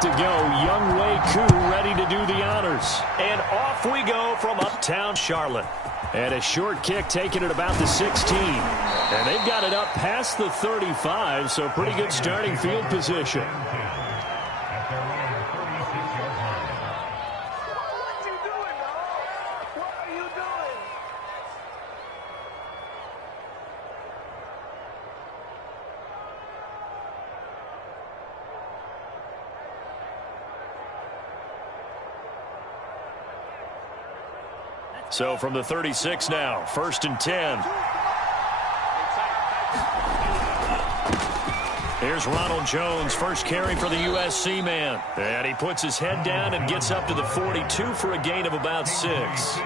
set to go. Young Wei Koo ready to do the honors. And off we go from uptown Charlotte. And a short kick taken at about the 16. And they've got it up past the 35, so pretty good starting field position. So from the 36 now, 1st and 10. Here's Ronald Jones, first carry for the USC man. And he puts his head down and gets up to the 42 for a gain of about 6.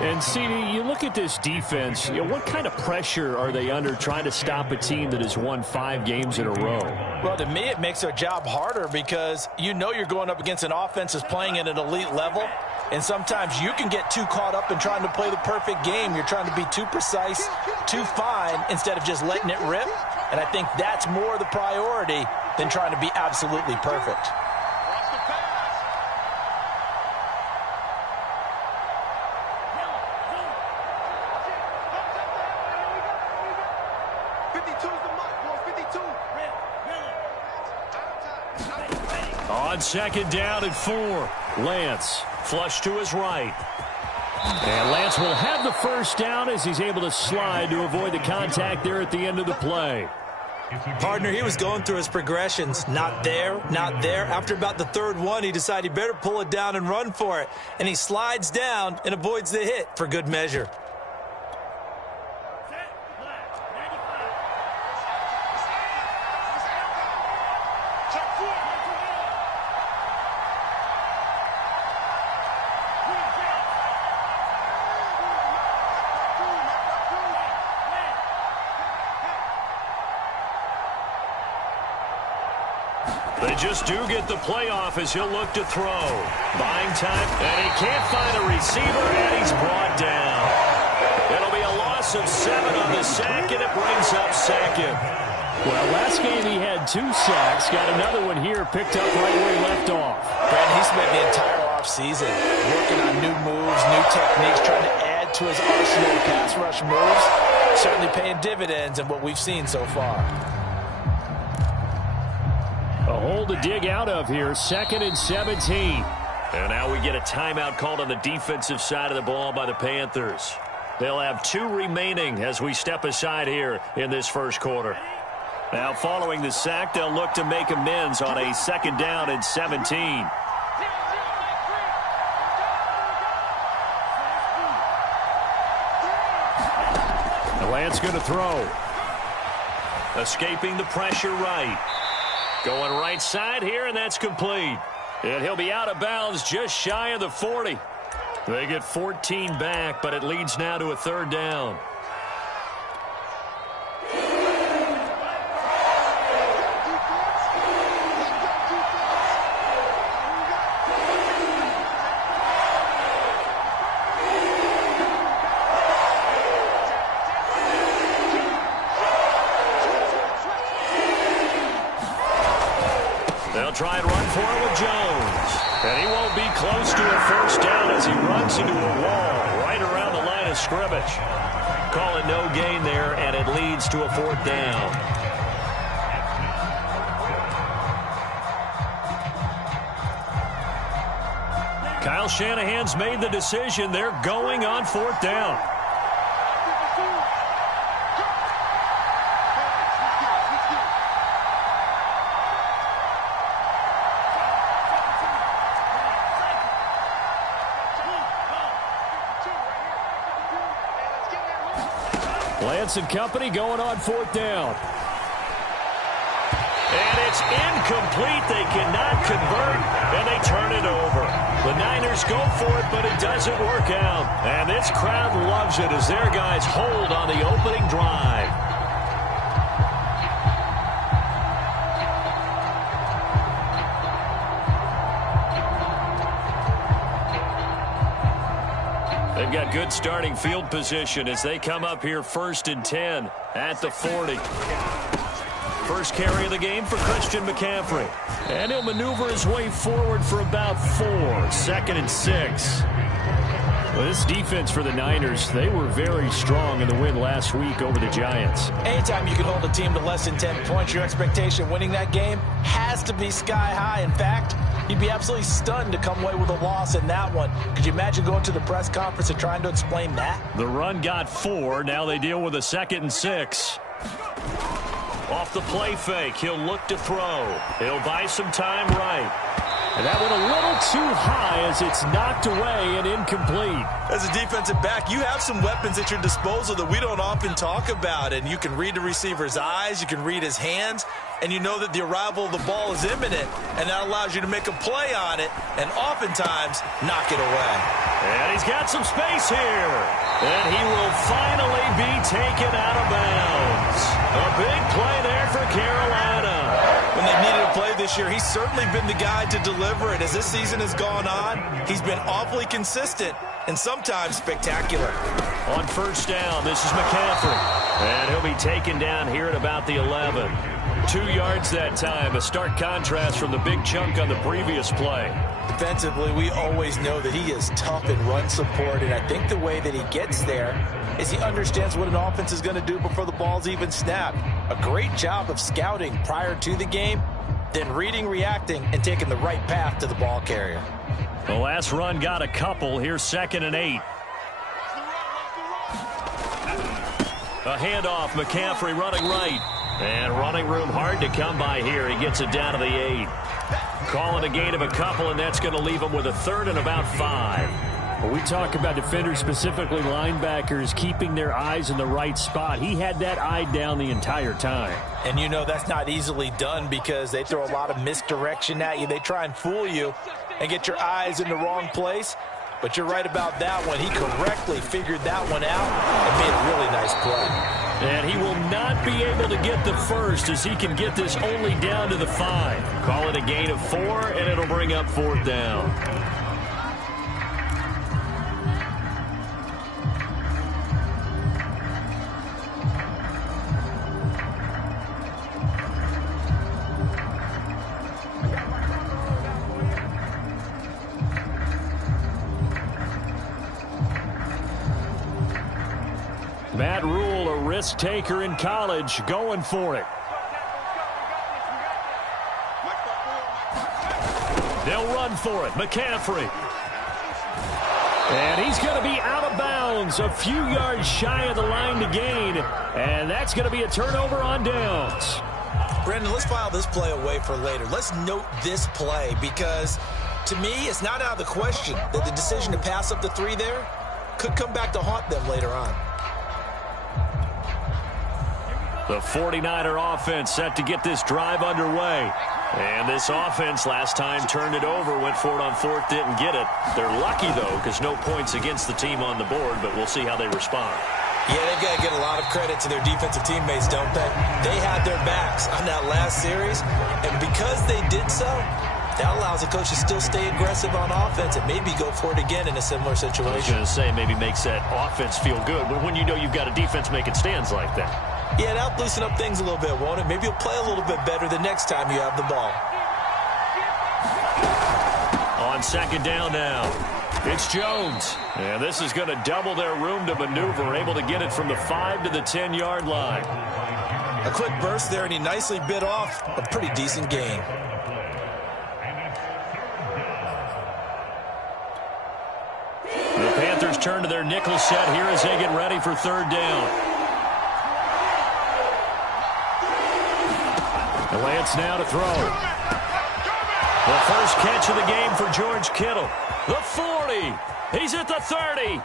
And, CD, you look at this defense, what kind of pressure are they under trying to stop a team that has won 5 games in a row? Well, to me, it makes their job harder because you know you're going up against an offense that's playing at an elite level. And sometimes you can get too caught up in trying to play the perfect game. You're trying to be too precise, too fine, instead of just letting it rip. And I think that's more the priority than trying to be absolutely perfect. On 2nd down and 4, Lance flush to his right. And Lance will have the first down as he's able to slide to avoid the contact there at the end of the play. Partner, he was going through his progressions. Not there, not there. After about the 3rd one, he decided he better pull it down and run for it. And he slides down and avoids the hit for good measure. They just do get the playoff as he'll look to throw. Buying time, and he can't find a receiver, and he's brought down. It'll be a loss of 7 on the sack, and it brings up 2nd. Well, last game he had 2 sacks. Got another one here, picked up right where he left off. Brad, he spent the entire offseason working on new moves, new techniques, trying to add to his arsenal of pass rush moves. Certainly paying dividends in what we've seen so far. A hole to dig out of here, 2nd and 17. And now we get a timeout called on the defensive side of the ball by the Panthers. They'll have 2 remaining as we step aside here in this first quarter. Now following the sack, they'll look to make amends on a 2nd down and 17. Lance going to throw. Escaping the pressure right. Going right side here, and that's complete. And he'll be out of bounds just shy of the 40. They get 14 back, but it leads now to a 3rd down. Try and run for it with Jones. And he won't be close to a first down as he runs into a wall right around the line of scrimmage. Call it no gain there, and it leads to a 4th down. Kyle Shanahan's made the decision. They're going on 4th down. Lance and company going on 4th down. And it's incomplete. They cannot convert, and they turn it over. The Niners go for it, but it doesn't work out. And this crowd loves it as their guys hold on the opening drive. They've got good starting field position as they come up here 1st and 10 at the 40. First carry of the game for Christian McCaffrey. And he'll maneuver his way forward for about 4. 2nd and 6. Well, this defense for the Niners, they were very strong in the win last week over the Giants. Anytime you can hold a team to less than 10 points, your expectation of winning that game has to be sky high. In fact, you'd be absolutely stunned to come away with a loss in that one. Could you imagine going to the press conference and trying to explain that? The run got 4. Now they deal with a 2nd and 6. Off the play fake, he'll look to throw. He'll buy some time right. And that went a little too high as it's knocked away and incomplete. As a defensive back, you have some weapons at your disposal that we don't often talk about. And you can read the receiver's eyes, you can read his hands, and you know that the arrival of the ball is imminent. And that allows you to make a play on it and oftentimes knock it away. And he's got some space here. And he will finally be taken out of bounds. A big play there for Carolina. When they needed a play this year, he's certainly been the guy to deliver it. As this season has gone on, he's been awfully consistent and sometimes spectacular. On first down, this is McCaffrey. And he'll be taken down here at about the 11. 2 yards that time, a stark contrast from the big chunk on the previous play. Defensively, we always know that he is tough in run support, and I think the way that he gets there is he understands what an offense is going to do before the ball's even snapped. A great job of scouting prior to the game, then reading, reacting, and taking the right path to the ball carrier. The last run got a couple. Here's 2nd and 8. A handoff, McCaffrey running right. And running room hard to come by here. He gets it down to the 8. Calling a gain of a couple, and that's going to leave him with a 3rd and about 5. When we talk about defenders, specifically linebackers, keeping their eyes in the right spot, he had that eye down the entire time. And you know that's not easily done because they throw a lot of misdirection at you. They try and fool you and get your eyes in the wrong place. But you're right about that one. He correctly figured that one out and made a really nice play. And he will not be able to get the first as he can get this only down to the 5. Call it a gain of 4, and it'll bring up 4th down. Matt Rule, a risk taker in college, going for it. They'll run for it. McCaffrey. And he's going to be out of bounds, a few yards shy of the line to gain. And that's going to be a turnover on downs. Brandon, let's file this play away for later. Let's note this play because, to me, it's not out of the question that the decision to pass up the 3 there could come back to haunt them later on. The 49er offense set to get this drive underway. And this offense last time turned it over, went for it on 4th, didn't get it. They're lucky, though, because no points against the team on the board, but we'll see how they respond. Yeah, they've got to get a lot of credit to their defensive teammates, don't they? They had their backs on that last series, and because they did so, that allows the coach to still stay aggressive on offense and maybe go for it again in a similar situation. I was going to say maybe makes that offense feel good, but when you know you've got a defense making stands like that. Yeah, that'll loosen up things a little bit, won't it? Maybe you'll play a little bit better the next time you have the ball. On 2nd down now, it's Jones. And this is going to double their room to maneuver, able to get it from the 5 to the 10-yard line. A quick burst there, and he nicely bit off a pretty decent gain. The Panthers turn to their nickel set here as they get ready for 3rd down. Lance now to throw. The first catch of the game for George Kittle. The 40. He's at the 30.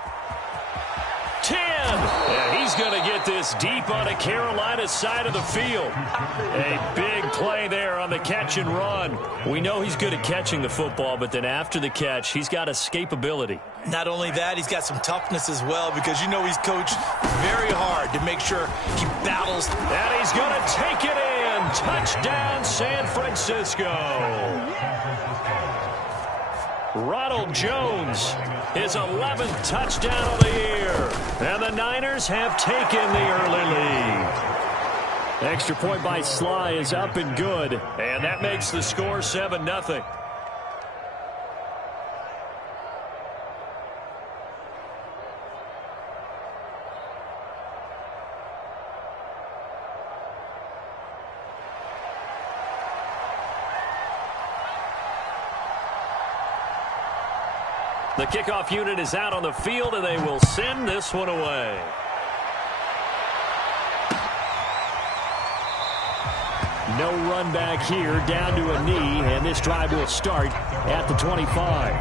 10. And he's going to get this deep on the Carolina side of the field. A big play there on the catch and run. We know he's good at catching the football, but then after the catch, he's got escapability. Not only that, he's got some toughness as well because you know he's coached very hard to make sure he battles. And he's going to take it in. Touchdown, San Francisco. Ronald Jones, his 11th touchdown of the year. And the Niners have taken the early lead. Extra point by Sly is up and good. And that makes the score 7-0. The kickoff unit is out on the field, and they will send this one away. No run back here, down to a knee, and this drive will start at the 25.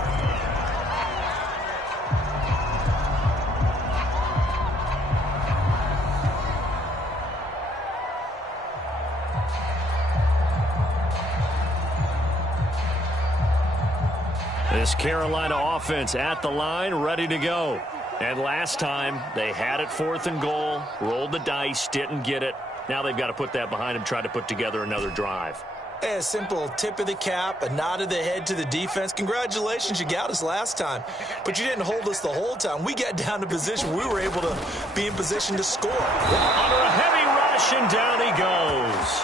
This Carolina offense at the line, ready to go. And last time, they had it 4th and goal, rolled the dice, didn't get it. Now they've got to put that behind them, try to put together another drive. A simple tip of the cap, a nod of the head to the defense. Congratulations, you got us last time. But you didn't hold us the whole time. We got down to position. We were able to be in position to score. Under a heavy rush, and down he goes.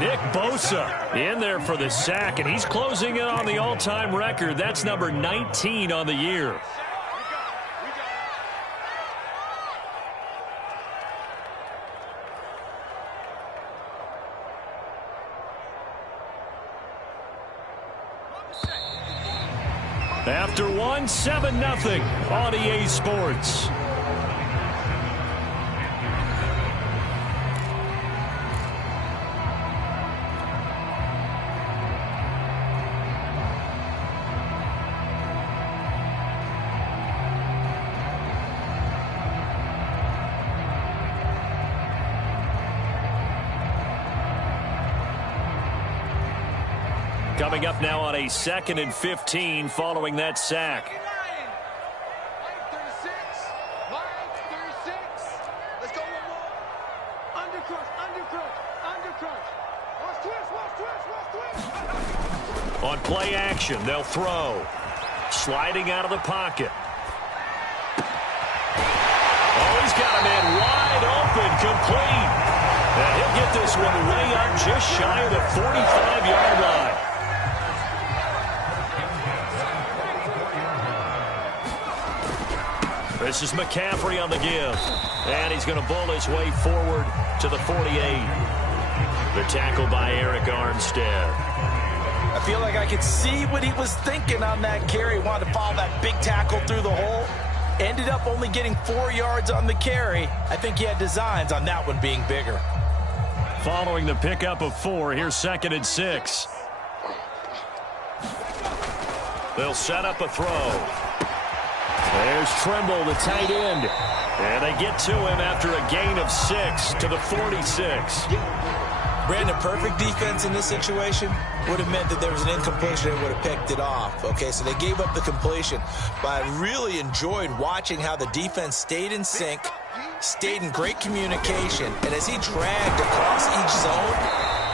Nick Bosa in there for the sack, and he's closing in on the all-time record. That's number 19 on the year. After one, 7-0 on EA Sports. Coming up now on a 2nd and 15 following that sack. Let's go one more. Undercrunch. Watch twist. On play action, they'll throw. Sliding out of the pocket. Oh, he's got a man wide open, complete. And he'll get this one way up just shy of the 45-yard line. This is McCaffrey on the give. And he's going to bull his way forward to the 48. The tackle by Eric Armstead. I feel like I could see what he was thinking on that carry. Wanted to follow that big tackle through the hole. Ended up only getting 4 yards on the carry. I think he had designs on that one being bigger. Following the pickup of 4, here's 2nd and 6. They'll set up a throw. There's Trimble, the tight end. And they get to him after a gain of 6 to the 46. Brandon, perfect defense in this situation would have meant that there was an incompletion and would have picked it off. Okay, so they gave up the completion. But I really enjoyed watching how the defense stayed in sync, stayed in great communication. And as he dragged across each zone,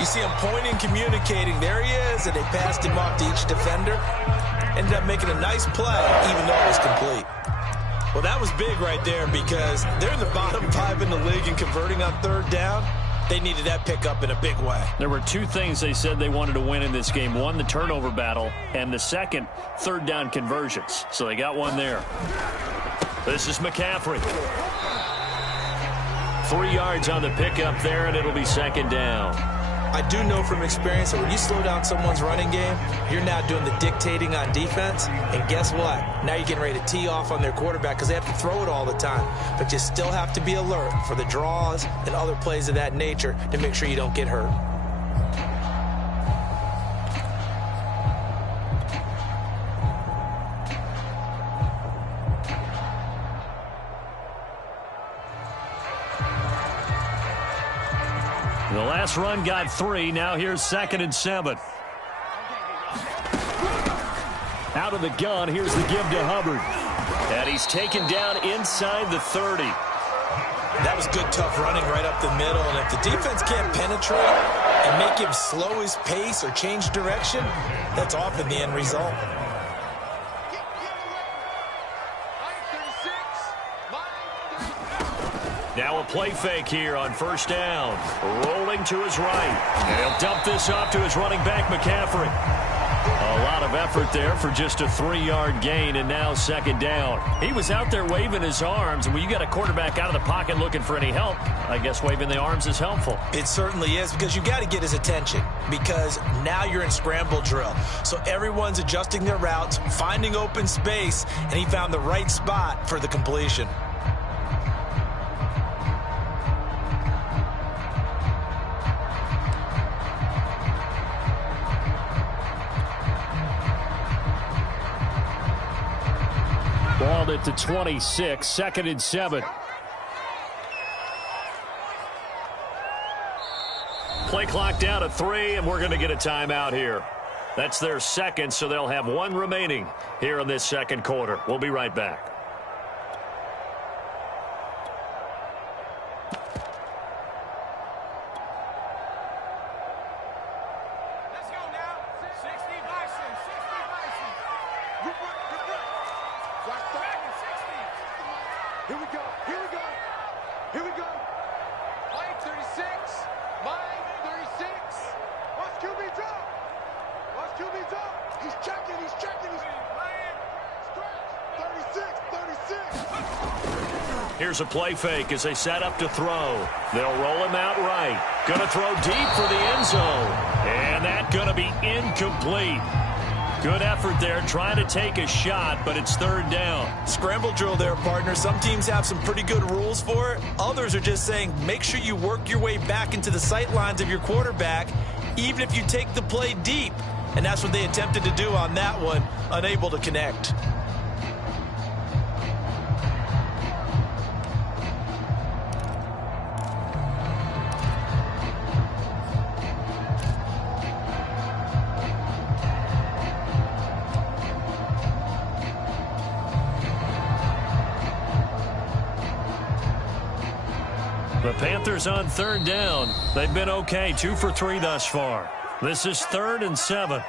you see him pointing, communicating. There he is, and they passed him off to each defender. Ended up making a nice play, even though it was complete. Well, that was big right there because they're in the bottom 5 in the league and converting on 3rd down. They needed that pickup in a big way. There were 2 things they said they wanted to win in this game. One, the turnover battle, and the second, 3rd down conversions. So they got one there. This is McCaffrey. 3 yards on the pickup there, and it'll be 2nd down. I do know from experience that when you slow down someone's running game, you're now doing the dictating on defense. And guess what? Now you're getting ready to tee off on their quarterback because they have to throw it all the time. But you still have to be alert for the draws and other plays of that nature to make sure you don't get hurt. The last run got 3. Now here's 2nd and 7. Out of the gun. Here's the give to Hubbard. And he's taken down inside the 30. That was good, tough running right up the middle. And if the defense can't penetrate and make him slow his pace or change direction, that's often the end result. Now a play fake here on first down. Rolling to his right. And he'll dump this off to his running back, McCaffrey. A lot of effort there for just a 3-yard gain, and now second down. He was out there waving his arms, and when you got a quarterback out of the pocket looking for any help, I guess waving the arms is helpful. It certainly is, because you got to get his attention, because now you're in scramble drill. So everyone's adjusting their routes, finding open space, and he found the right spot for the completion. Balled it to 26, second and 7. Play clock down to 3, and we're going to get a timeout here. That's their second, so they'll have 1 remaining here in this second quarter. We'll be right back. Here's a play fake as they set up to throw. They'll roll him out right. Going to throw deep for the end zone. And that's going to be incomplete. Good effort there trying to take a shot, but it's third down. Scramble drill there, partner. Some teams have some pretty good rules for it. Others are just saying make sure you work your way back into the sight lines of your quarterback, even if you take the play deep. And that's what they attempted to do on that one, unable to connect. The Panthers on third down. They've been okay, 2 for 3 thus far. This is 3rd and 7.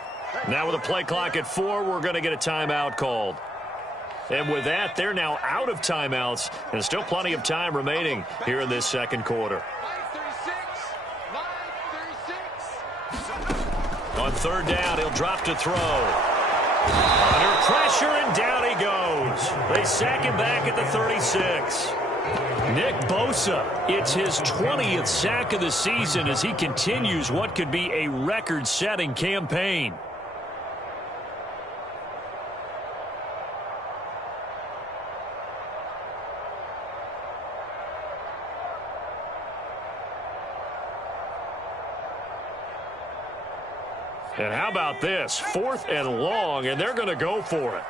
Now with a play clock at 4, we're going to get a timeout called. And with that, they're now out of timeouts, and still plenty of time remaining here in this second quarter. On third down, he'll drop to throw. Under pressure, and down he goes. They sack him back at the 36. Nick Bosa, it's his 20th sack of the season as he continues what could be a record-setting campaign. And how about this? 4th and long, and they're going to go for it.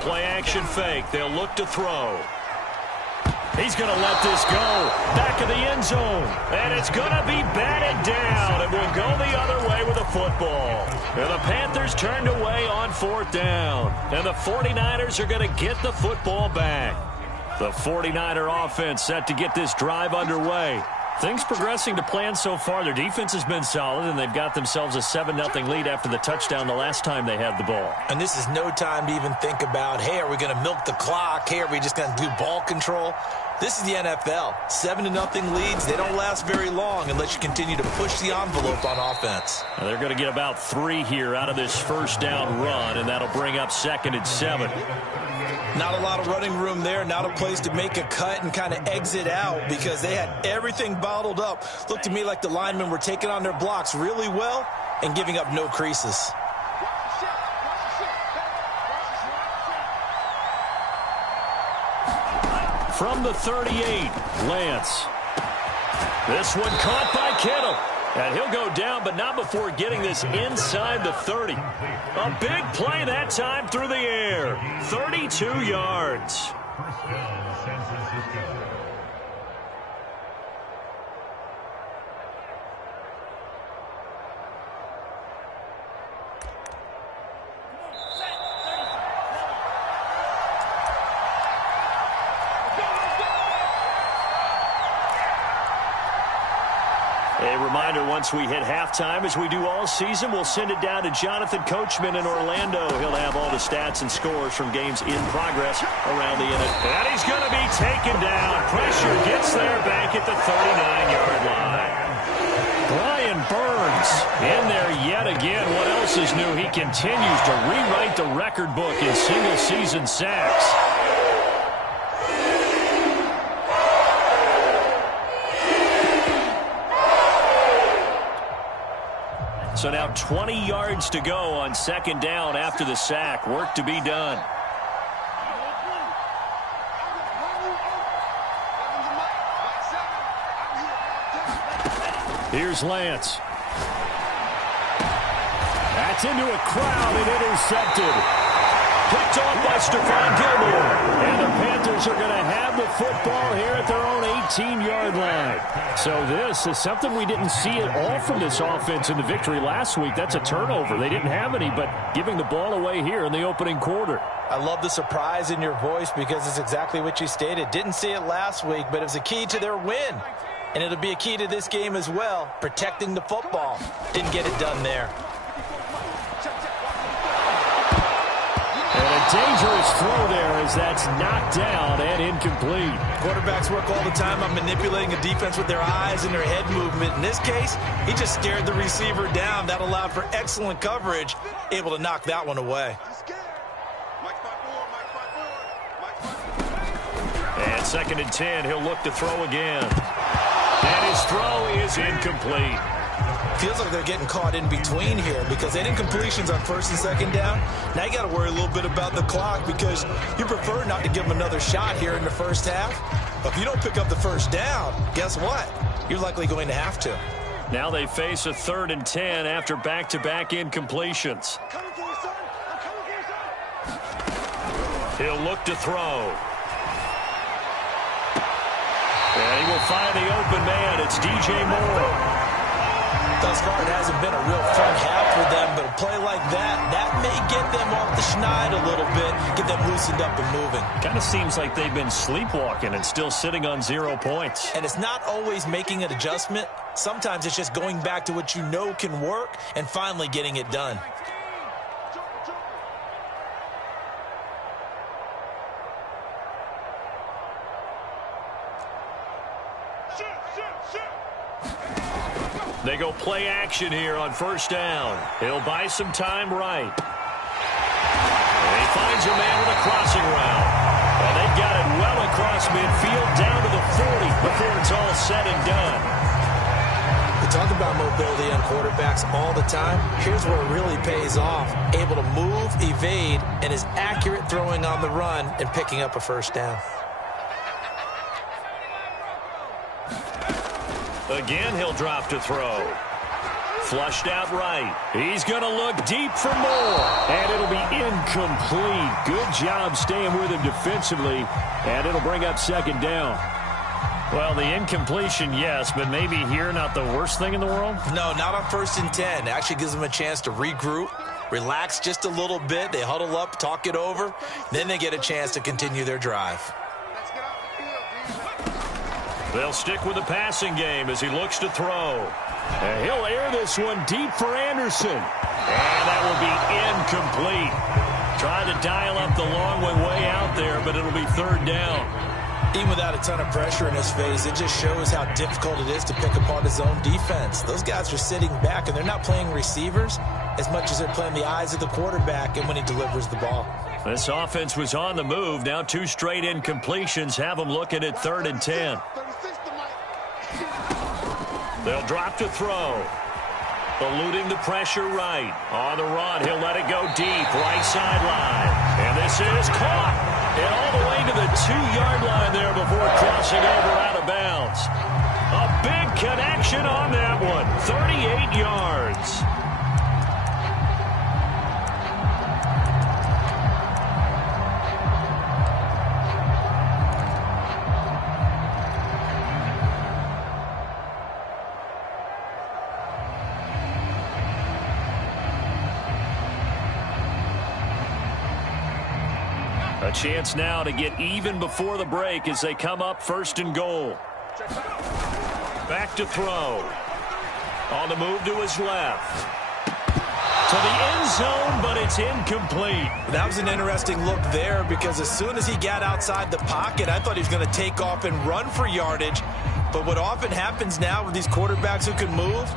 Play-action fake. They'll look to throw. He's going to let this go. Back of the end zone. And it's going to be batted down. It will go the other way with a football. And the Panthers turned away on 4th down. And the 49ers are going to get the football back. The 49er offense set to get this drive underway. Things progressing to plan so far. Their defense has been solid, and they've got themselves a 7-0 lead after the touchdown the last time they had the ball. And this is no time to even think about, hey, are we going to milk the clock? Hey, are we just going to do ball control? This is the NFL. 7-0 leads, they don't last very long unless you continue to push the envelope on offense. Now they're going to get about 3 here out of this first down run, and that'll bring up 2nd and 7. Not a lot of running room there, not a place to make a cut and kind of exit out because they had everything bottled up. Looked to me like the linemen were taking on their blocks really well and giving up no creases. From the 38, Lance. This one caught by Kittle. And he'll go down, but not before getting this inside the 30. A big play that time through the air. 32 yards. A reminder, once we hit halftime, as we do all season, we'll send it down to Jonathan Coachman in Orlando. He'll have all the stats and scores from games in progress around the NFL. And he's going to be taken down. Pressure gets there back at the 39-yard line. Brian Burns in there yet again. What else is new? He continues to rewrite the record book in single-season sacks. So now 20 yards to go on second down after the sack. Work to be done. Here's Lance. That's into a crowd and intercepted. Picked off by Stephon Gilmore. And the Panthers are going to have the football here at their own 18-yard line. So this is something we didn't see at all from this offense in the victory last week. That's a turnover. They didn't have any, but giving the ball away here in the opening quarter. I love the surprise in your voice because it's exactly what you stated. Didn't see it last week, but it was a key to their win. And it'll be a key to this game as well, protecting the football. Didn't get it done there. And a dangerous throw there as that's knocked down and incomplete. Quarterbacks work all the time on manipulating a defense with their eyes and their head movement. In this case, he just stared the receiver down. That allowed for excellent coverage, able to knock that one away. And 2nd and 10, he'll look to throw again. And his throw is incomplete. Feels like they're getting caught in between here because they did incompletions on 1st and 2nd down. Now you got to worry a little bit about the clock because you prefer not to give them another shot here in the first half. But if you don't pick up the first down, guess what? You're likely going to have to. Now they face a 3rd and 10 after back-to-back incompletions. He'll look to throw. And he will find the open man. It's DJ Moore. Thus far, it hasn't been a real fun half for them, but a play like that may get them off the schneid a little bit, get them loosened up and moving. Kind of seems like they've been sleepwalking and still sitting on 0 points. And it's not always making an adjustment. Sometimes it's just going back to what you know can work and finally getting it done. They go play action here on 1st down. He'll buy some time right. And he finds a man with a crossing route. And they've got it well across midfield down to the 40 before it's all said and done. We talk about mobility on quarterbacks all the time. Here's where it really pays off. Able to move, evade, and is accurate throwing on the run and picking up a 1st down. Again, he'll drop to throw. Flushed out right. He's going to look deep for more. And it'll be incomplete. Good job staying with him defensively. And it'll bring up 2nd down. Well, the incompletion, yes, but maybe here not the worst thing in the world? No, not on 1st and 10. It actually gives them a chance to regroup, relax just a little bit. They huddle up, talk it over. Then they get a chance to continue their drive. They'll stick with the passing game as he looks to throw. And he'll air this one deep for Anderson. And that will be incomplete. Trying to dial up the long way out there, but it'll be 3rd down. Even without a ton of pressure in his face, it just shows how difficult it is to pick apart his own defense. Those guys are sitting back, and they're not playing receivers as much as they're playing the eyes of the quarterback and when he delivers the ball. This offense was on the move. Now 2 straight incompletions have them looking at 3rd and 10. They'll drop to throw. Eluding the pressure right. On the run, he'll let it go deep. Right sideline. And this is caught. And all the way to the 2-yard line there before crossing over out of bounds. A big connection on that one. 38 yards. A chance now to get even before the break as they come up 1st and goal. Back to throw. On the move to his left. To the end zone, but it's incomplete. That was an interesting look there because as soon as he got outside the pocket, I thought he was going to take off and run for yardage. But what often happens now with these quarterbacks who can move,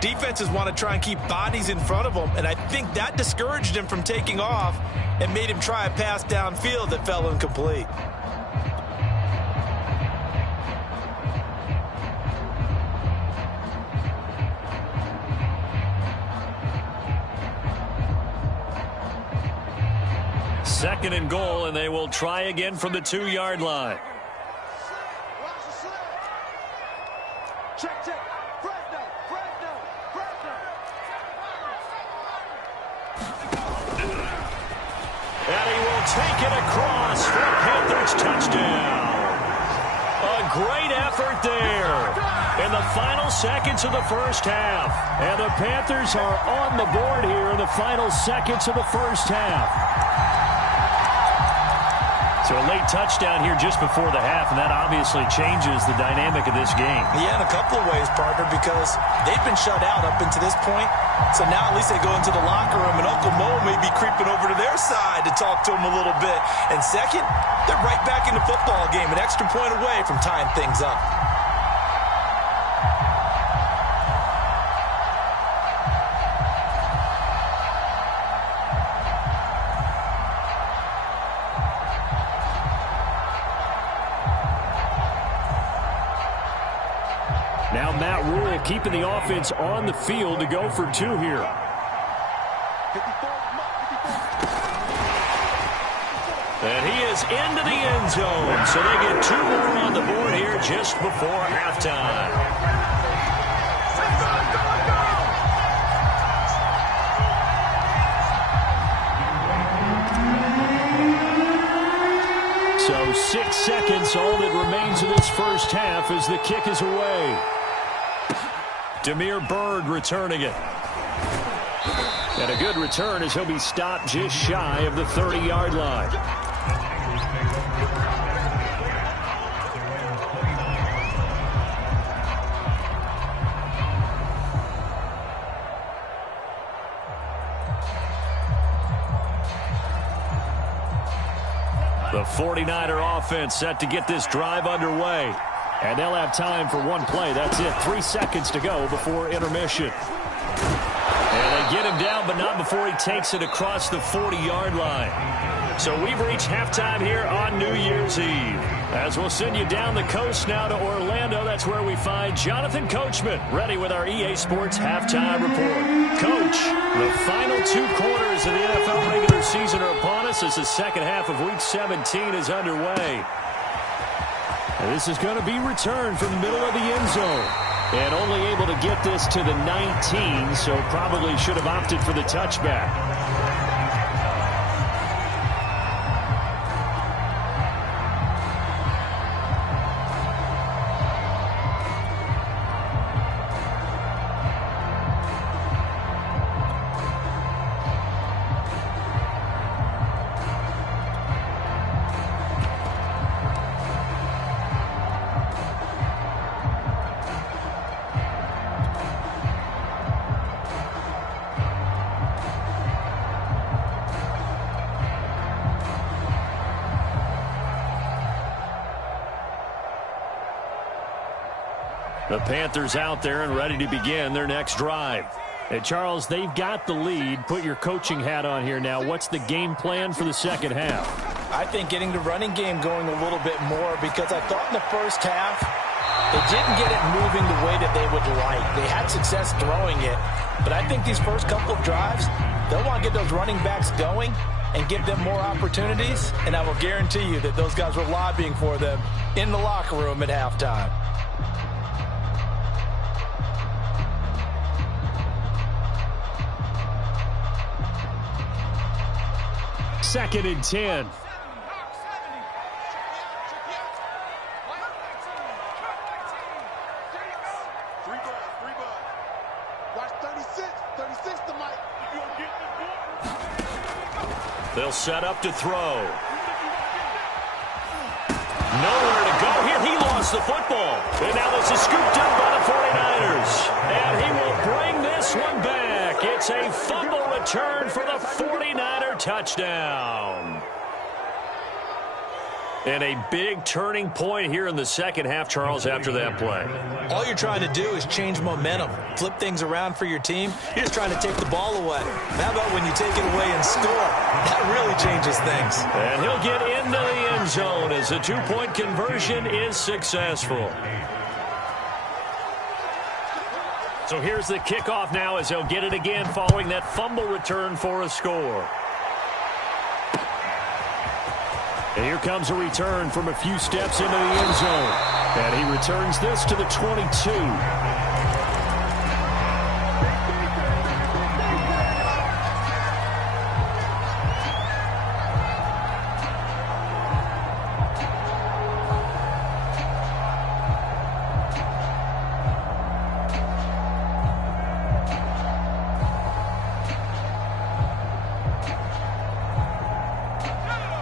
defenses want to try and keep bodies in front of them, and I think that discouraged him from taking off and made him try a pass downfield that fell incomplete. Second and goal, and they will try again from the 2-yard line. Check. Fresno. And he will take it across for a Panthers touchdown. A great effort there in the final seconds of the first half. And the Panthers are on the board here in the final seconds of the first half. So a late touchdown here just before the half, and that obviously changes the dynamic of this game. Yeah, in a couple of ways, partner, because they've been shut out up until this point. So now at least they go into the locker room, and Uncle Mo may be creeping over to their side to talk to him a little bit. And second, they're right back in the football game, an extra point away from tying things up. Now Matt Rule keeping the offense on the field to go for 2 here. And he is into the end zone, so they get 2 more on the board here just before halftime. So 6 seconds, all that remains of this first half as the kick is away. Demir Bird returning it. And a good return as he'll be stopped just shy of the 30-yard line. The 49er offense set to get this drive underway. And they'll have time for one play. That's it. 3 seconds to go before intermission. And they get him down, but not before he takes it across the 40-yard line. So we've reached halftime here on New Year's Eve. As we'll send you down the coast now to Orlando, that's where we find Jonathan Coachman, ready with our EA Sports Halftime Report. Coach, the final 2 quarters of the NFL regular season are upon us as the second half of Week 17 is underway. And this is going to be returned from the middle of the end zone. And only able to get this to the 19, so probably should have opted for the touchback. The Panthers out there and ready to begin their next drive. Hey, Charles, they've got the lead. Put your coaching hat on here now. What's the game plan for the second half? I think getting the running game going a little bit more because I thought in the first half they didn't get it moving the way that they would like. They had success throwing it, but I think these first couple of drives, they'll want to get those running backs going and give them more opportunities, and I will guarantee you that those guys were lobbying for them in the locker room at halftime. Second and 10. They'll set up to throw. Nowhere to go here. He lost the football. And now this is scooped up by the 49ers. And he will for the 49er touchdown. And a big turning point here in the second half, Charles, after that play. All you're trying to do is change momentum, flip things around for your team. You're just trying to take the ball away. How about when you take it away and score? That really changes things. And he'll get into the end zone as the two-point conversion is successful. So here's the kickoff now as he'll get it again following that fumble return for a score. And here comes a return from a few steps into the end zone. And he returns this to the 22.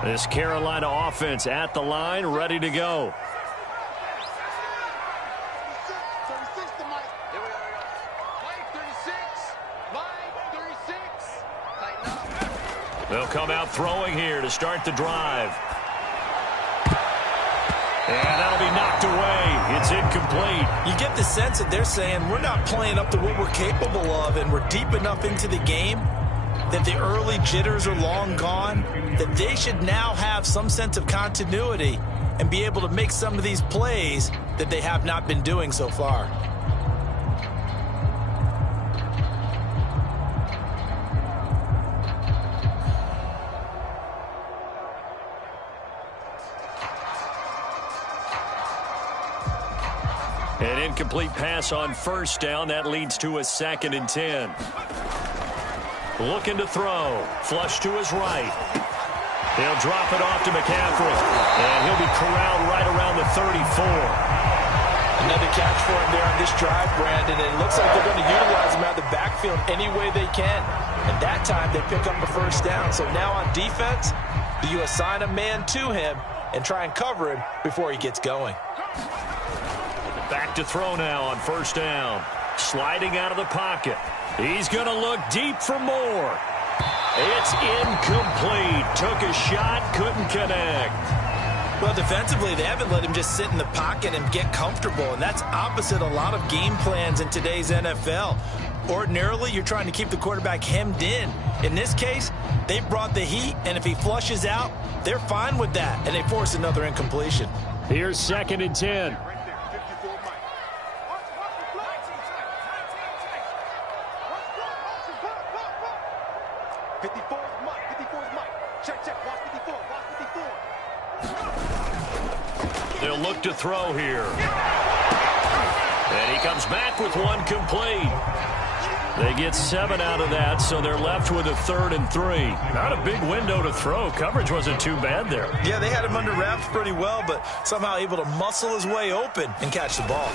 This Carolina offense at the line, ready to go. They'll come out throwing here to start the drive. And that'll be knocked away. It's incomplete. You get the sense that they're saying we're not playing up to what we're capable of, and we're deep enough into the game that the early jitters are long gone, that they should now have some sense of continuity and be able to make some of these plays that they have not been doing so far. An incomplete pass on first down. That leads to a 2nd and 10. Looking to throw. Flush to his right. They'll drop it off to McCaffrey. And he'll be corralled right around the 34. Another catch for him there on this drive, Brandon. And it looks like they're going to utilize him out of the backfield any way they can. And that time they pick up a first down. So now on defense, do you assign a man to him and try and cover him before he gets going? Back to throw now on first down. Sliding out of the pocket. He's going to look deep for more. It's incomplete. Took a shot, couldn't connect. Well, defensively, they haven't let him just sit in the pocket and get comfortable, and that's opposite a lot of game plans in today's NFL. Ordinarily, you're trying to keep the quarterback hemmed in. In this case, they brought the heat, and if he flushes out, they're fine with that, and they force another incompletion. Here's 2nd and 10. They'll look to throw here. And he comes back with one complete. They get 7 out of that, so they're left with a 3rd and 3. Not a big window to throw. Coverage wasn't too bad there. Yeah, they had him under wraps pretty well, but somehow able to muscle his way open and catch the ball.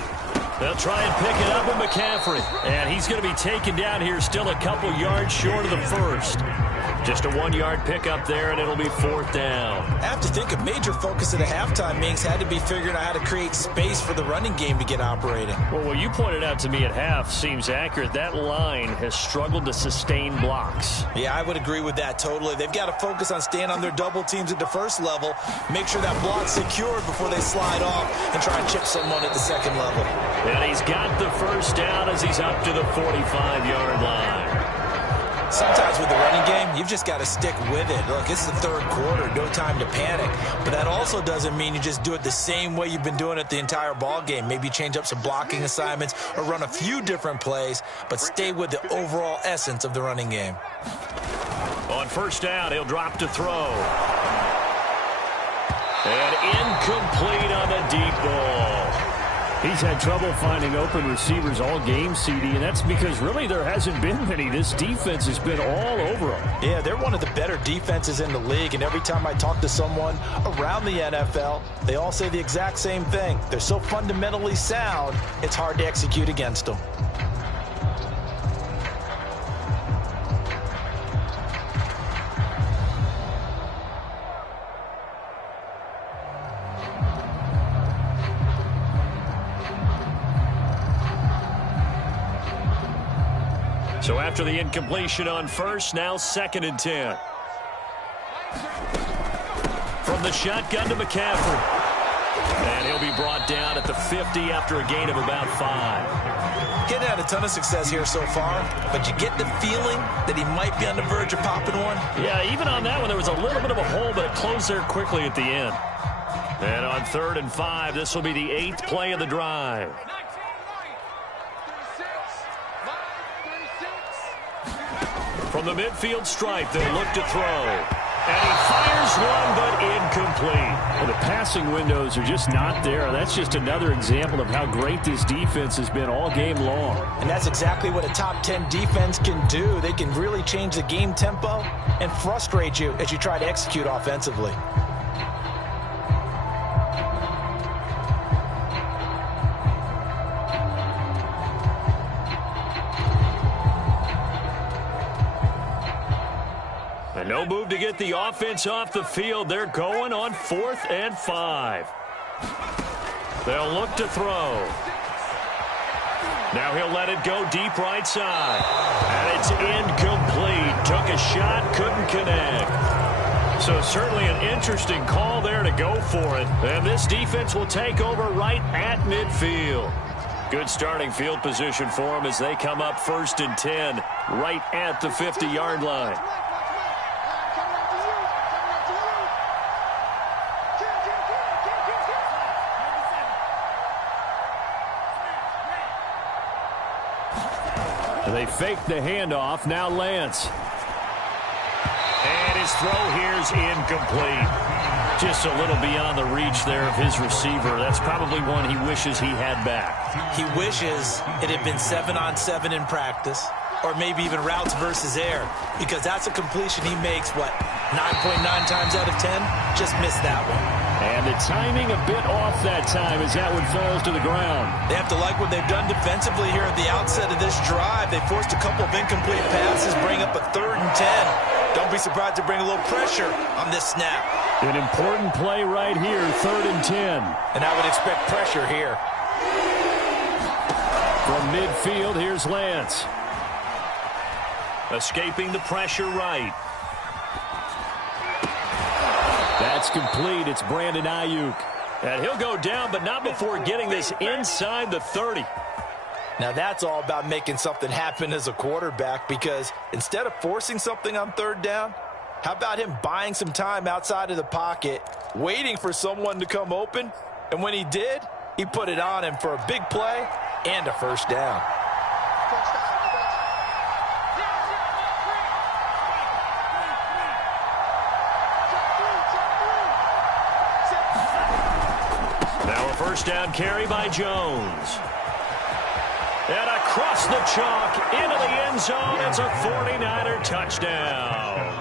They'll try and pick it up with McCaffrey. And he's going to be taken down here still a couple yards short of the first. Just a 1-yard pickup there, and it'll be 4th down. I have to think a major focus at a halftime means had to be figuring out how to create space for the running game to get operating. Well, what you pointed out to me at half seems accurate. That line has struggled to sustain blocks. Yeah, I would agree with that totally. They've got to focus on staying on their double teams at the first level, make sure that block's secured before they slide off and try and chip someone at the second level. And he's got the first down as he's up to the 45-yard line. Sometimes with the running game, you've just got to stick with it. Look, it's the 3rd quarter, no time to panic. But that also doesn't mean you just do it the same way you've been doing it the entire ball game. Maybe change up some blocking assignments or run a few different plays, but stay with the overall essence of the running game. On first down, he'll drop to throw. And incomplete on the deep ball. He's had trouble finding open receivers all game, CD, and that's because really there hasn't been many. This defense has been all over them. Yeah, they're one of the better defenses in the league, and every time I talk to someone around the NFL, they all say the exact same thing. They're so fundamentally sound, it's hard to execute against them. So after the incompletion on first, now 2nd and 10. From the shotgun to McCaffrey. And he'll be brought down at the 50 after a gain of about 5. Getting had a ton of success here so far, but you get the feeling that he might be on the verge of popping one. Yeah, even on that one, there was a little bit of a hole, but it closed there quickly at the end. And on 3rd and 5, this will be the 8th play of the drive. From the midfield stripe, they'll look to throw. And he fires one, but incomplete. Well, the passing windows are just not there. That's just another example of how great this defense has been all game long. And that's exactly what a top 10 defense can do. They can really change the game tempo and frustrate you as you try to execute offensively. No move to get the offense off the field. They're going on 4th and 5. They'll look to throw. Now he'll let it go deep right side. And it's incomplete. Took a shot, couldn't connect. So certainly an interesting call there to go for it. And this defense will take over right at midfield. Good starting field position for them as they come up 1st and 10 right at the 50-yard line. They fake the handoff. Now Lance. And his throw here's incomplete. Just a little beyond the reach there of his receiver. That's probably one he wishes he had back. He wishes it had been 7-on-7 in practice, or maybe even routes versus air, because that's a completion he makes, 9.9 times out of 10? Just missed that one. And the timing a bit off that time as that one falls to the ground. They have to like what they've done defensively here at the outset of this drive. They forced a couple of incomplete passes, bring up a 3rd and 10. Don't be surprised to bring a little pressure on this snap. An important play right here, 3rd and 10. And I would expect pressure here. From midfield, here's Lance. Escaping the pressure right. That's complete. It's Brandon Ayuk. And he'll go down, but not before getting this inside the 30. Now that's all about making something happen as a quarterback, because instead of forcing something on 3rd down, how about him buying some time outside of the pocket, waiting for someone to come open, and when he did, he put it on him for a big play and a 1st down. Now a 1st down carry by Jones. And across the chalk into the end zone. It's a 49er touchdown.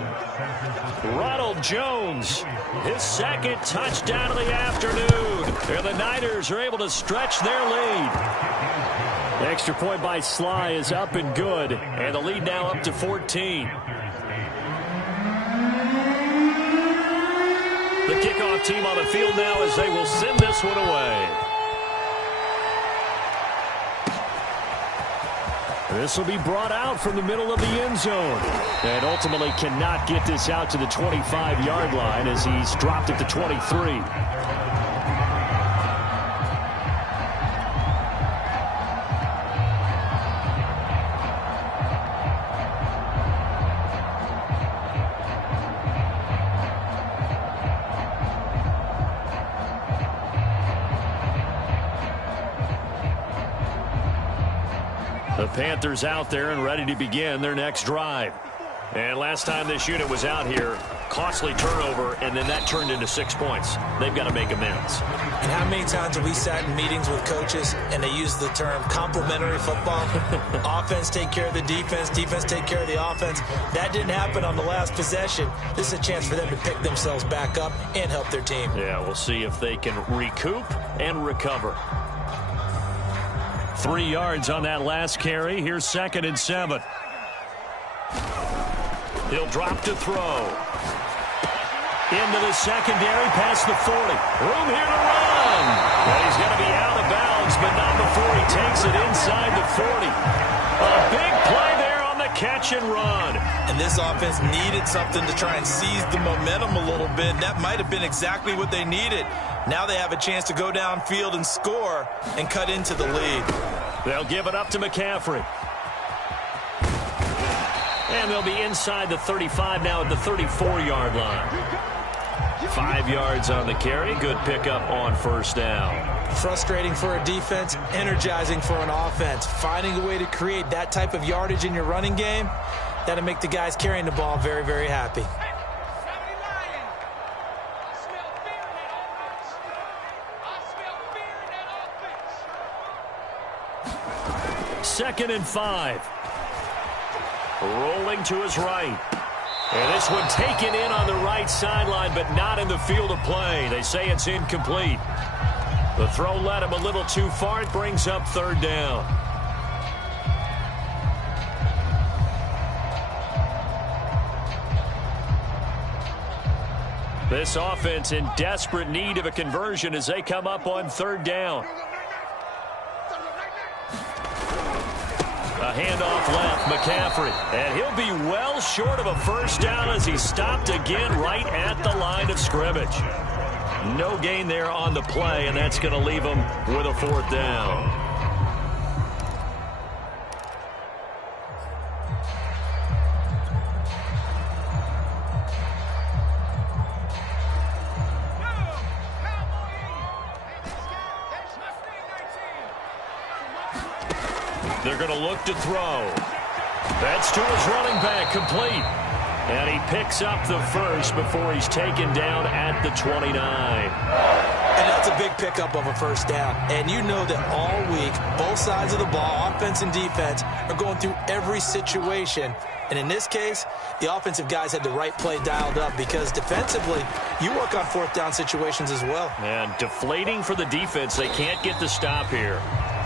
Ronald Jones, his 2nd touchdown of the afternoon. And the Niners are able to stretch their lead. The extra point by Sly is up and good. And the lead now up to 14. The kickoff team on the field now as they will send this one away. This will be brought out from the middle of the end zone. And ultimately cannot get this out to the 25-yard line as he's dropped at the 23. The Panthers out there and ready to begin their next drive. And last time this unit was out here, costly turnover, and then that turned into 6 points. They've got to make amends. And how many times have we sat in meetings with coaches and they use the term complementary football? Offense take care of the defense, defense take care of the offense. That didn't happen on the last possession. This is a chance for them to pick themselves back up and help their team. Yeah, we'll see if they can recoup and recover. 3 yards on that last carry. Here's 2nd and 7. He'll drop to throw. Into the secondary, past the 40. Room here to run. And he's going to be out of bounds, but not before he takes it inside the 40. A big play there on catch and run. And this offense needed something to try and seize the momentum a little bit. That might have been exactly what they needed. Now they have a chance to go downfield and score and cut into the lead. They'll give it up to McCaffrey. And they'll be inside the 35 now at the 34-yard line. 5 yards on the carry. Good pickup on first down. Frustrating for a defense, energizing for an offense. Finding a way to create that type of yardage in your running game, that'll make the guys carrying the ball very, very happy. Second and 5. Rolling to his right. And this one taken in on the right sideline, but not in the field of play. They say it's incomplete. The throw led him a little too far. It brings up third down. This offense in desperate need of a conversion as they come up on third down. A handoff left, McCaffrey. And he'll be well short of a first down as he stopped again right at the line of scrimmage. No gain there on the play, and that's going to leave him with a fourth down. They're going to look to throw. That's to his running back, complete. And he picks up the first before he's taken down at the 29. And that's a big pickup of a first down. And you know that all week, both sides of the ball, offense and defense, are going through every situation. And in this case, the offensive guys had the right play dialed up because defensively, you work on fourth down situations as well. And deflating for the defense. They can't get the stop here.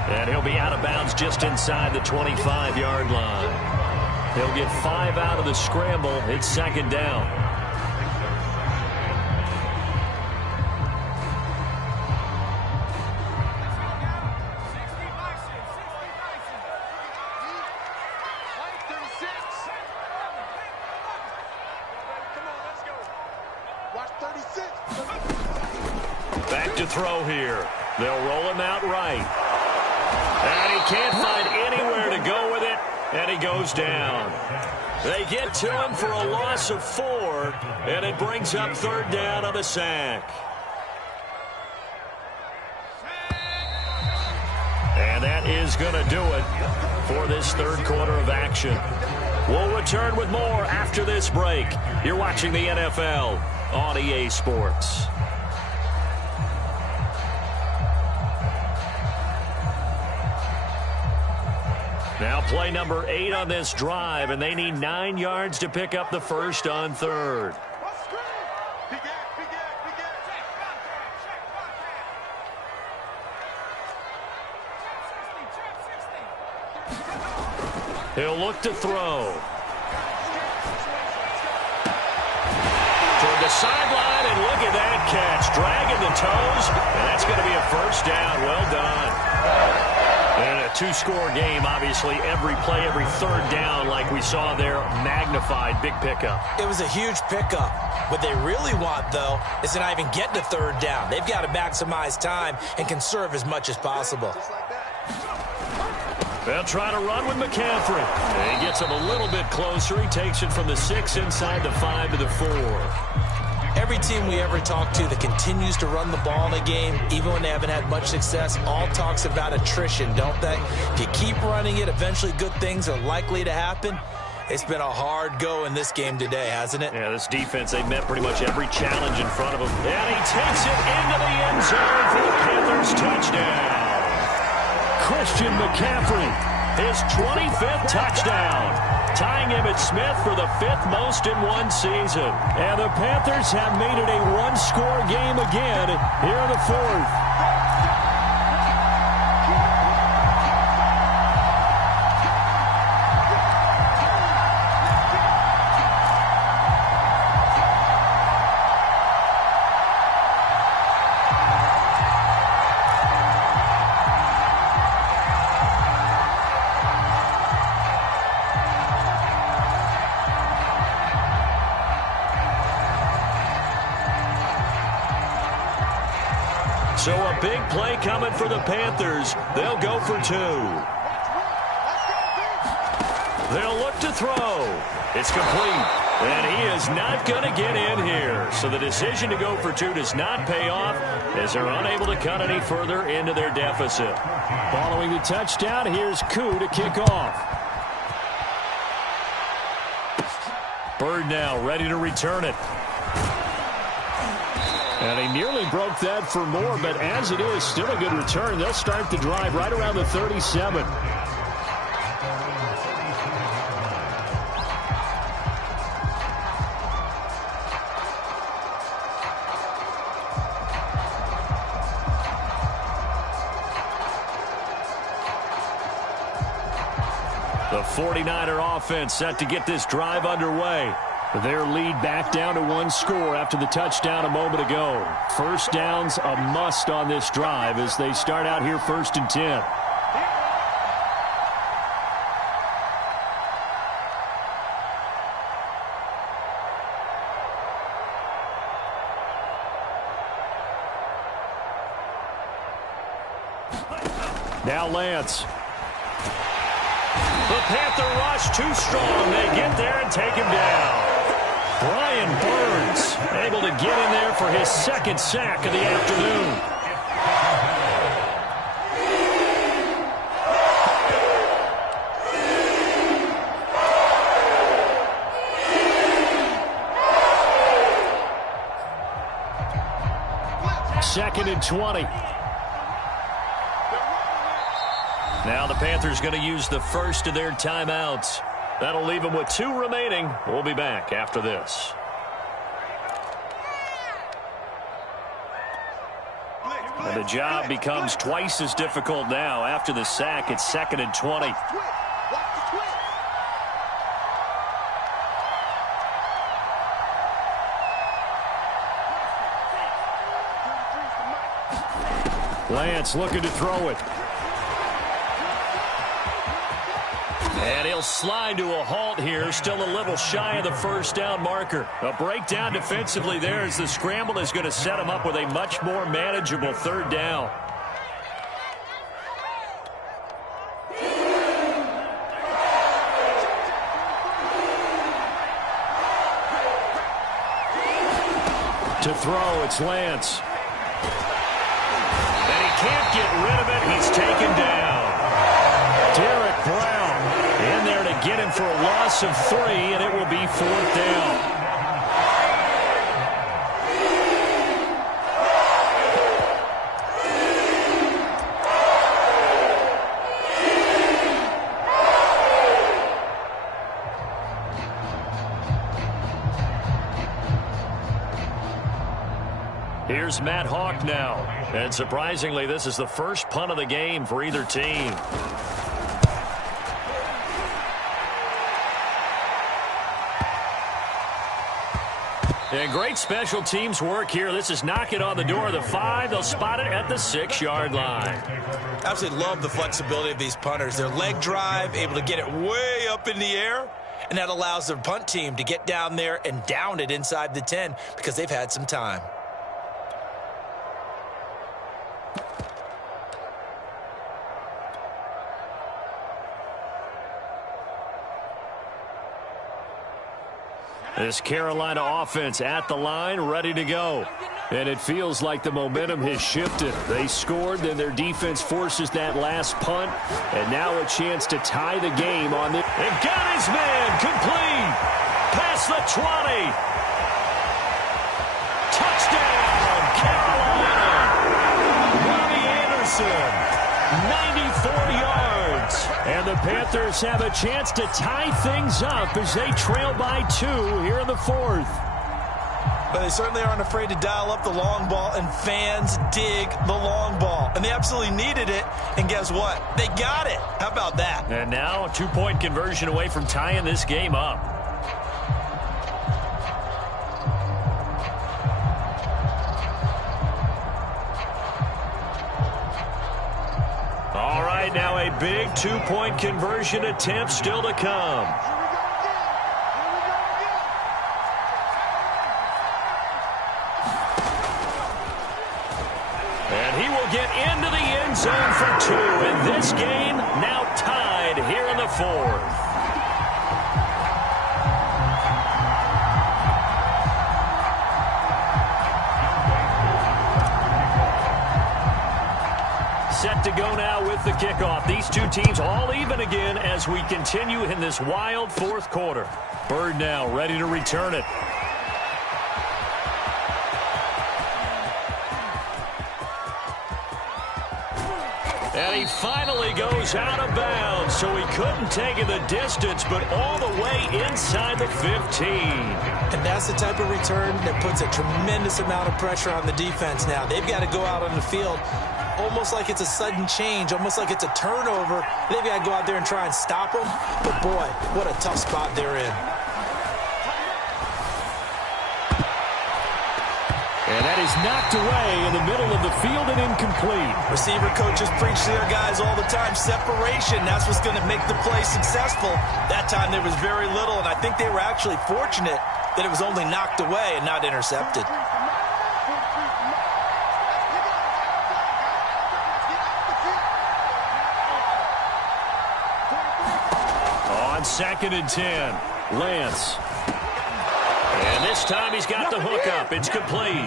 And he'll be out of bounds just inside the 25-yard line. He'll get 5 out of the scramble. It's second down. Back to throw here. They'll roll him out right. And he can't find anywhere to go with it, and he goes down. They get to him for a loss of 4, and it brings up third down on a sack. And that is going to do it for this third quarter of action. We'll return with more after this break. You're watching the NFL on EA Sports. Now play number 8 on this drive, and they need 9 yards to pick up the first on third. He'll look to throw. Toward the sideline, and look at that catch. Dragging the toes, and that's going to be a first down. Well done. And a 2-score game, obviously, every play, every third down, like we saw there, magnified, big pickup. It was a huge pickup. What they really want, though, is to not even get to third down. They've got to maximize time and conserve as much as possible. They'll try to run with McCaffrey. And he gets him a little bit closer. He takes it from the 6 inside the 5 to the 4. Every team we ever talk to that continues to run the ball in a game, even when they haven't had much success, all talks about attrition, don't they? If you keep running it, eventually good things are likely to happen. It's been a hard go in this game today, hasn't it? Yeah, this defense, they met pretty much every challenge in front of them. And he takes it into the end zone for the Panthers touchdown. Christian McCaffrey, his 25th touchdown, tying Emmitt Smith for the 5th most in one season. And the Panthers have made it a one-score game again here in the 4th. So a big play coming for the Panthers. They'll go for 2. They'll look to throw. It's complete. And he is not going to get in here. So the decision to go for 2 does not pay off as they're unable to cut any further into their deficit. Following the touchdown, here's Koo to kick off. Bird now ready to return it. And he nearly broke that for more, but as it is, still a good return. They'll start the drive right around the 37. The 49er offense set to get this drive underway. Their lead back down to 1 score after the touchdown a moment ago. First down's a must on this drive as they start out here 1st and 10. Now Lance. The Panther rush too strong. They get there and take him down. Brian Burns able to get in there for his 2nd sack of the afternoon. Second and 20. Now the Panthers going to use the first of their timeouts. That'll leave them with 2 remaining. We'll be back after this. And the job becomes twice as difficult now. After the sack, it's 2nd and 20. Lance looking to throw it. And he'll slide to a halt here, still a little shy of the first down marker. A breakdown defensively there as the scramble is going to set him up with a much more manageable 3rd down. To throw, it's Lance. And he can't get rid of it. He's taken down. Derek Brown in there to get him for a loss of 3, and it will be 4th down. Here's Matt Hawk now. And surprisingly, this is the first punt of the game for either team. And great special teams work here. This is knocking on the door of the 5. They'll spot it at the 6-yard line. Absolutely love the flexibility of these punters. Their leg drive, able to get it way up in the air, and that allows their punt team to get down there and down it inside the 10 because they've had some time. This Carolina offense at the line, ready to go. And it feels like the momentum has shifted. They scored, then their defense forces that last punt, and now a chance to tie the game on the... They've got his man, complete, past the 20. Touchdown, Carolina. Robbie Anderson, 94 yards. And the Panthers have a chance to tie things up as they trail by 2 here in the 4th. But they certainly aren't afraid to dial up the long ball, and fans dig the long ball. And they absolutely needed it, and guess what? They got it. How about that? And now a 2-point conversion away from tying this game up. All right, now a big 2-point conversion attempt still to come. And he zone for two, and this game now tied here in the fourth. Set to go now with the kickoff. These two teams all even again as we continue in this wild fourth quarter. Bird now ready to return it. And he finally goes out of bounds, so he couldn't take it the distance, but all the way inside the 15. And that's the type of return that puts a tremendous amount of pressure on the defense now. They've got to go out on the field almost like it's a sudden change, almost like it's a turnover. They've got to go out there and try and stop them. But, boy, what a tough spot they're in. And that is knocked away in the middle of the field and incomplete. Receiver coaches preach to their guys all the time. Separation, that's what's going to make the play successful. That time there was very little, and I think they were actually fortunate that it was only knocked away and not intercepted. On 2nd and 10, Lance. And this time he's got the hookup. It's complete.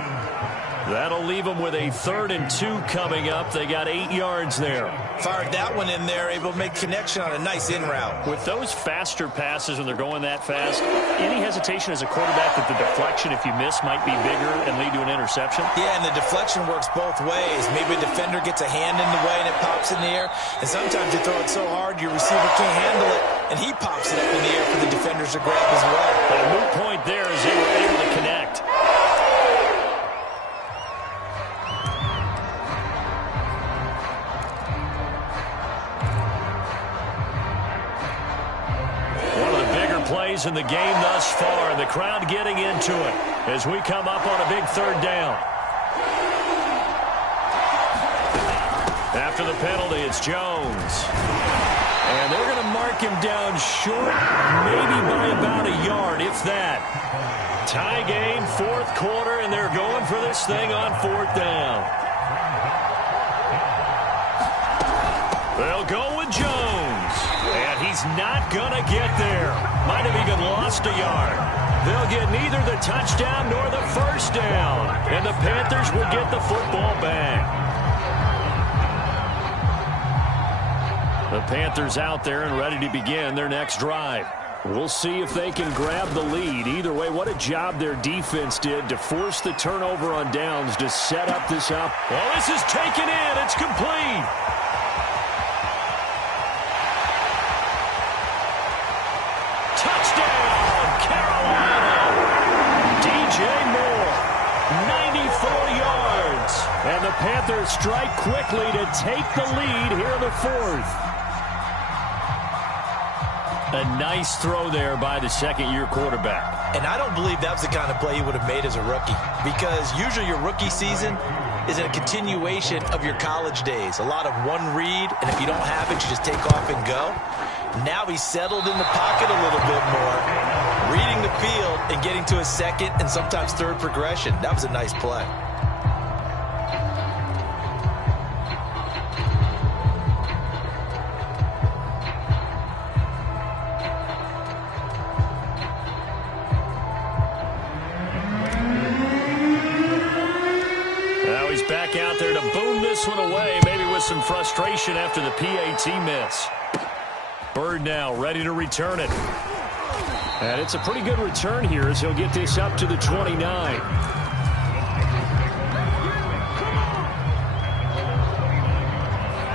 That'll leave them with a 3rd and 2 coming up. They got 8 yards there. Fired that one in there, able to make connection on a nice in route. With those faster passes when they're going that fast, any hesitation as a quarterback that the deflection, if you miss, might be bigger and lead to an interception? Yeah, and the deflection works both ways. Maybe a defender gets a hand in the way and it pops in the air. And sometimes you throw it so hard your receiver can't handle it, and he pops it up in the air for the defenders to grab as well. But a moot point there as they were able to connect. Plays in the game thus far, and the crowd getting into it as we come up on a big 3rd down. After the penalty, it's Jones. And they're going to mark him down short, maybe by about a yard, if that. Tie game, 4th quarter, and they're going for this thing on 4th down. They'll go with Jones. And he's not going to get there. Might have even lost a yard. They'll get neither the touchdown nor the 1st down. And the Panthers will get the football back. The Panthers out there and ready to begin their next drive. We'll see if they can grab the lead. Either way, what a job their defense did to force the turnover on downs to set up this up. Well, this is taken in. It's complete. And the Panthers strike quickly to take the lead here in the 4th. A nice throw there by the 2nd-year quarterback. And I don't believe that was the kind of play he would have made as a rookie, because usually your rookie season is a continuation of your college days. A lot of one read, and if you don't have it, you just take off and go. Now he's settled in the pocket a little bit more, reading the field and getting to a 2nd and sometimes 3rd progression. That was a nice play. Back out there to boom this one away, maybe with some frustration after the PAT miss. Bird now ready to return it. And it's a pretty good return here as he'll get this up to the 29.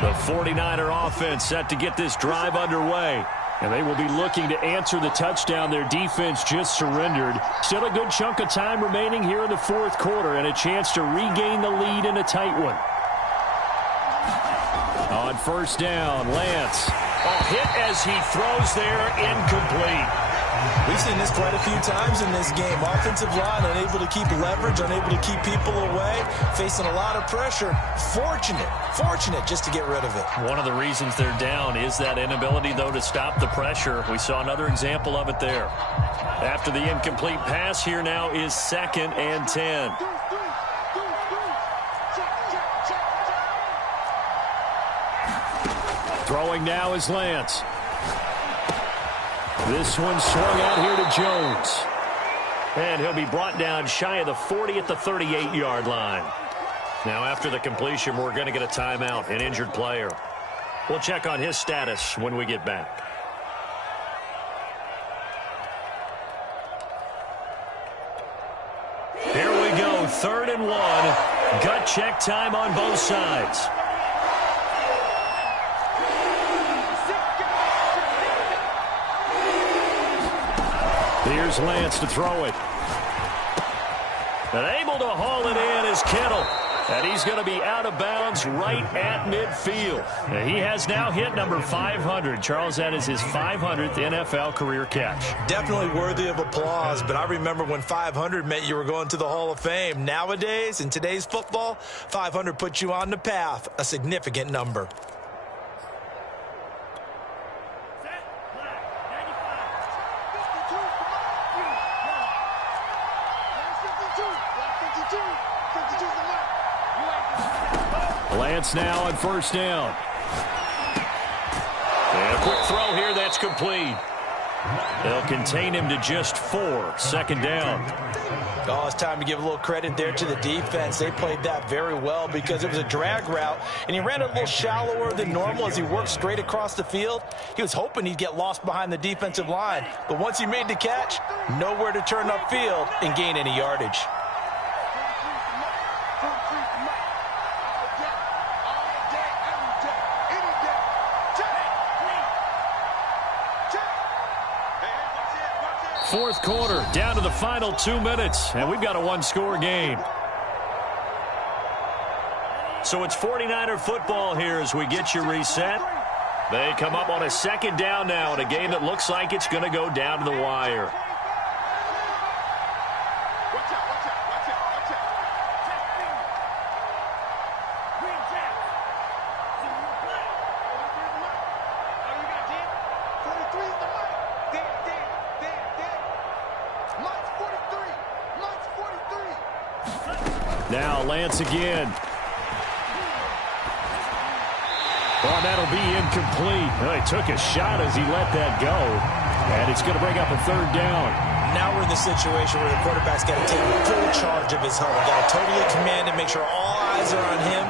The 49er offense set to get this drive underway. And they will be looking to answer the touchdown their defense just surrendered. Still a good chunk of time remaining here in the 4th quarter and a chance to regain the lead in a tight one. On 1st down, Lance. A hit as he throws there, incomplete. We've seen this quite a few times in this game. Offensive line unable to keep leverage, unable to keep people away, facing a lot of pressure. Fortunate just to get rid of it. One of the reasons they're down is that inability, though, to stop the pressure. We saw another example of it there. After the incomplete pass, here now is 2nd and 10. Throwing now is Lance. This one swung out here to Jones. And he'll be brought down shy of the 40 at the 38-yard line. Now, after the completion, we're going to get a timeout, an injured player. We'll check on his status when we get back. Here we go, 3rd and 1. Gut check time on both sides. Here's Lance to throw it. And able to haul it in is Kittle. And he's going to be out of bounds right at midfield. And he has now hit number 500. Charles, that is his 500th NFL career catch. Definitely worthy of applause, but I remember when 500 meant you were going to the Hall of Fame. Nowadays, in today's football, 500 puts you on the path, a significant number. Lance now on 1st down. And a quick throw here, that's complete. They'll contain him to just 4. 2nd down. Oh, it's time to give a little credit there to the defense. They played that very well because it was a drag route, and he ran it a little shallower than normal as he worked straight across the field. He was hoping he'd get lost behind the defensive line, but once he made the catch, nowhere to turn upfield and gain any yardage. Fourth quarter, down to the final 2 minutes, and we've got a one-score game. So it's 49er football here as we get you reset. They come up on a 2nd down now in a game that looks like it's going to go down to the wire. Now Lance again. Well, that'll be incomplete. Well, he took a shot as he let that go. And it's going to bring up a 3rd down. Now we're in the situation where the quarterback's got to take full charge of his huddle. Got to totally command and make sure all eyes are on him.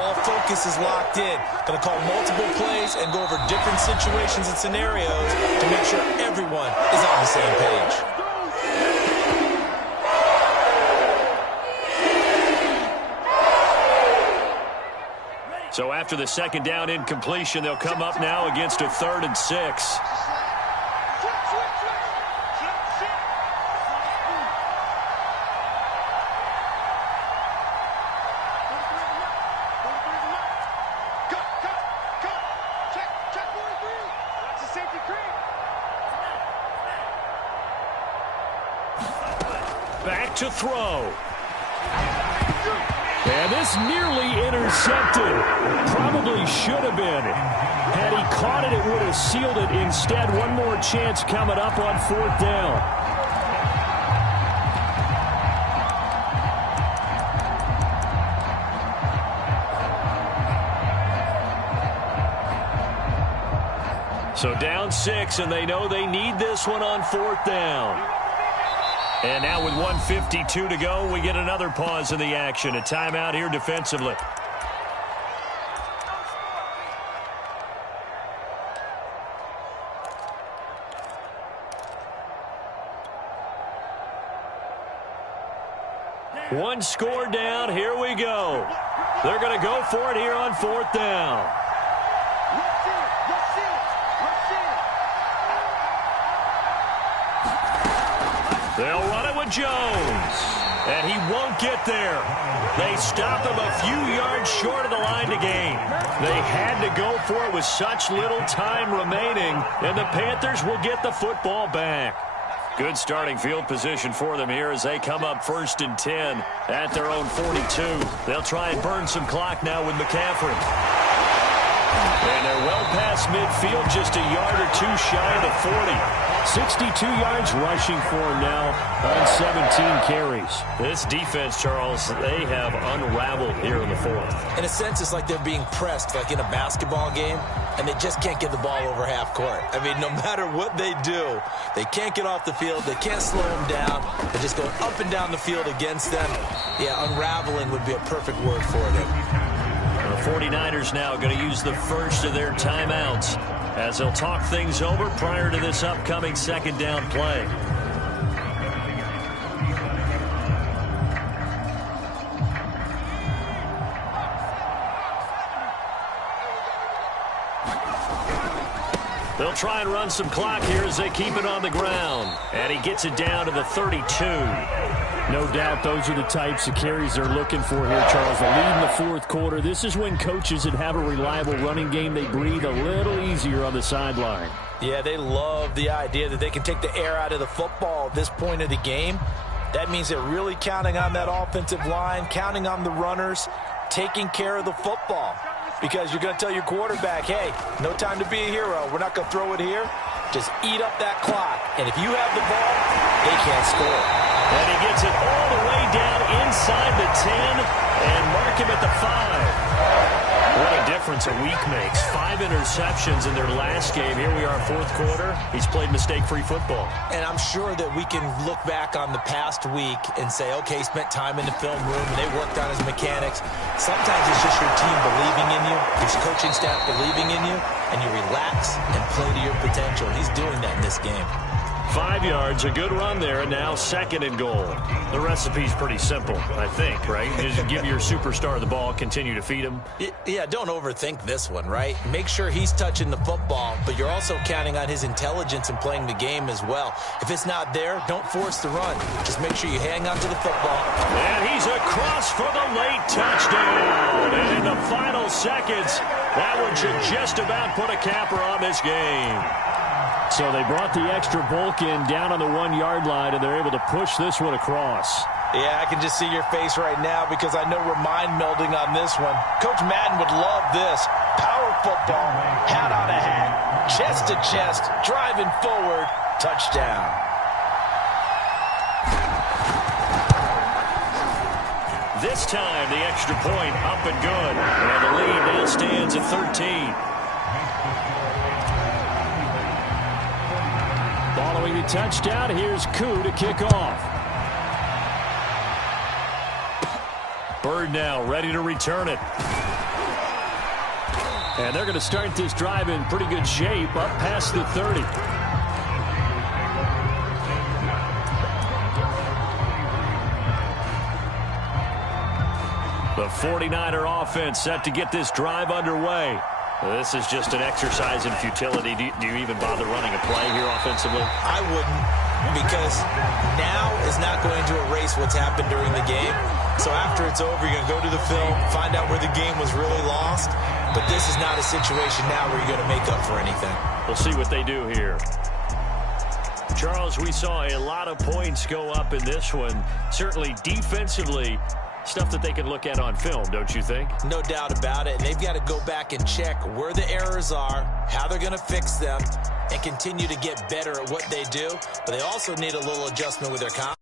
All focus is locked in. Going to call multiple plays and go over different situations and scenarios to make sure everyone is on the same page. So after the 2nd down incompletion, they'll come up now against a 3rd and 6. Back to throw. And this nearly intercepted. Probably should have been. Had he caught it, it would have sealed it. Instead, one more chance coming up on 4th down. So down 6, and they know they need this one on 4th down. And now with 1:52 to go, we get another pause in the action. A timeout here defensively. One score down. Here we go. They're going to go for it here on 4th down. They'll run it with Jones, and he won't get there. They stop him a few yards short of the line to gain. They had to go for it with such little time remaining, and the Panthers will get the football back. Good starting field position for them here as they come up 1st and 10 at their own 42. They'll try and burn some clock now with McCaffrey. And they're well past midfield, just a yard or two shy of the 40. 62 yards rushing for him now on 17 carries. This defense, Charles, they have unraveled here in the fourth. In a sense, it's like they're being pressed like in a basketball game, and they just can't get the ball over half court. I mean, no matter what they do, they can't get off the field. They can't slow them down. They're just going up and down the field against them. Yeah, unraveling would be a perfect word for them. The 49ers now going to use the first of their timeouts as they'll talk things over prior to this upcoming second down play. They'll try and run some clock here as they keep it on the ground. And he gets it down to the 32. No doubt those are the types of carries they're looking for here, Charles. A lead in the fourth quarter. This is when coaches that have a reliable running game, they breathe a little easier on the sideline. Yeah, they love the idea that they can take the air out of the football at this point of the game. That means they're really counting on that offensive line, counting on the runners, taking care of the football. Because you're going to tell your quarterback, hey, no time to be a hero. We're not going to throw it here. Just eat up that clock. And if you have the ball, they can't score. And he gets it all the way down inside the 10 and mark him at the 5. What a difference a week makes. 5 interceptions in their last game. Here we are, fourth quarter. He's played mistake-free football. And I'm sure that we can look back on the past week and say, okay, he spent time in the film room and they worked on his mechanics. Sometimes it's just your team believing in you, your coaching staff believing in you, and you relax and play to your potential. He's doing that in this game. 5 yards, a good run there, and now second and goal. The recipe's pretty simple, I think, right? Just give your superstar the ball, continue to feed him. Yeah, don't overthink this one, right? Make sure he's touching the football, but you're also counting on his intelligence in playing the game as well. If it's not there, don't force the run. Just make sure you hang on to the football. And he's across for the late touchdown. And in the final seconds, that one should just about put a capper on this game. So they brought the extra bulk in down on the 1 yard line, and they're able to push this one across. Yeah, I can just see your face right now because I know we're mind melding on this one. Coach Madden would love this. Power football, hat on a hat, chest to chest, driving forward, touchdown. This time, the extra point up and good. And the lead now stands at 13. Following the touchdown, here's Koo to kick off. Bird now ready to return it. And they're going to start this drive in pretty good shape up past the 30. The 49er offense set to get this drive underway. This is just an exercise in futility. Do you even bother running a play here offensively? I wouldn't, because now is not going to erase what's happened during the game. So after it's over, you're going to go to the film, find out where the game was really lost. But this is not a situation now where you're going to make up for anything. We'll see what they do here. Charles, we saw a lot of points go up in this one. Certainly defensively, stuff that they can look at on film, don't you think? No doubt about it. And they've got to go back and check where the errors are, how they're going to fix them, and continue to get better at what they do. But they also need a little adjustment with their confidence.